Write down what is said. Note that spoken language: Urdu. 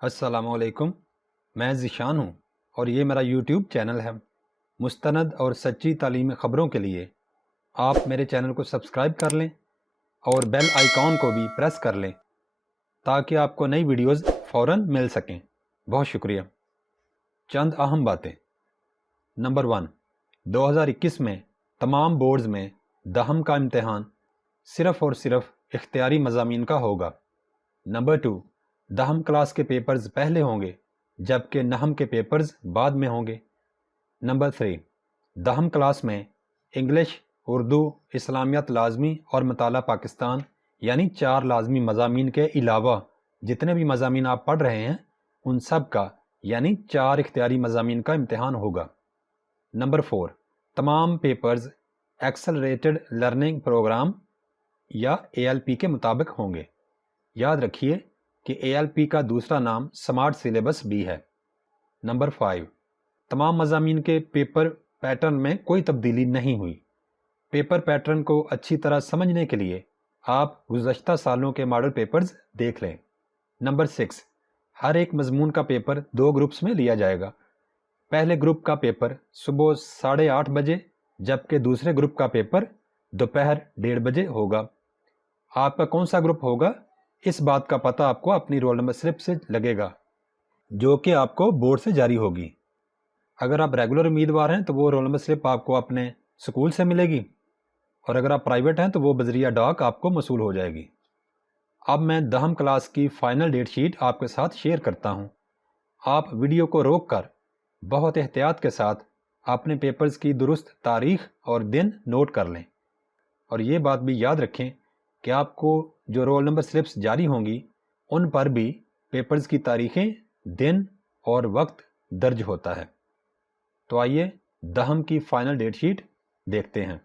السلام علیکم، میں ذیشان ہوں اور یہ میرا یوٹیوب چینل ہے۔ مستند اور سچی تعلیمی خبروں کے لیے آپ میرے چینل کو سبسکرائب کر لیں اور بیل آئیکن کو بھی پریس کر لیں تاکہ آپ کو نئی ویڈیوز فوراً مل سکیں۔ بہت شکریہ۔ چند اہم باتیں۔ نمبر 1، 2021 میں تمام بورڈز میں دہم کا امتحان صرف اور صرف اختیاری مضامین کا ہوگا۔ نمبر 2، دہم کلاس کے پیپرز پہلے ہوں گے جبکہ نہم کے پیپرز بعد میں ہوں گے۔ نمبر 3، دہم کلاس میں انگلش، اردو، اسلامیات لازمی اور مطالعہ پاکستان یعنی 4 لازمی مضامین کے علاوہ جتنے بھی مضامین آپ پڑھ رہے ہیں ان سب کا یعنی 4 اختیاری مضامین کا امتحان ہوگا۔ نمبر 4، تمام پیپرز ایکسلریٹڈ لرننگ پروگرام یا ALP کے مطابق ہوں گے۔ یاد رکھیے کہ ALP کا دوسرا نام سمارٹ سلیبس بھی ہے۔ نمبر 5، تمام مضامین کے پیپر پیٹرن میں کوئی تبدیلی نہیں ہوئی۔ پیپر پیٹرن کو اچھی طرح سمجھنے کے لیے آپ گزشتہ سالوں کے ماڈل پیپرز دیکھ لیں۔ نمبر 6، ہر ایک مضمون کا پیپر 2 گروپس میں لیا جائے گا۔ پہلے گروپ کا پیپر صبح 8:30 بجے جبکہ دوسرے گروپ کا پیپر دوپہر 1:30 بجے ہوگا۔ آپ کا کون سا گروپ ہوگا اس بات کا پتہ آپ کو اپنی رول نمبر سلپ سے لگے گا جو کہ آپ کو بورڈ سے جاری ہوگی۔ اگر آپ ریگولر امیدوار ہیں تو وہ رول نمبر سلپ آپ کو اپنے سکول سے ملے گی، اور اگر آپ پرائیویٹ ہیں تو وہ بذریعہ ڈاک آپ کو موصول ہو جائے گی۔ اب میں دہم کلاس کی فائنل ڈیٹ شیٹ آپ کے ساتھ شیئر کرتا ہوں۔ آپ ویڈیو کو روک کر بہت احتیاط کے ساتھ اپنے پیپرز کی درست تاریخ اور دن نوٹ کر لیں، اور یہ بات بھی یاد رکھیں کہ آپ کو جو رول نمبر سلپس جاری ہوں گی ان پر بھی پیپرز کی تاریخیں، دن اور وقت درج ہوتا ہے۔ تو آئیے دہم کی فائنل ڈیٹ شیٹ دیکھتے ہیں۔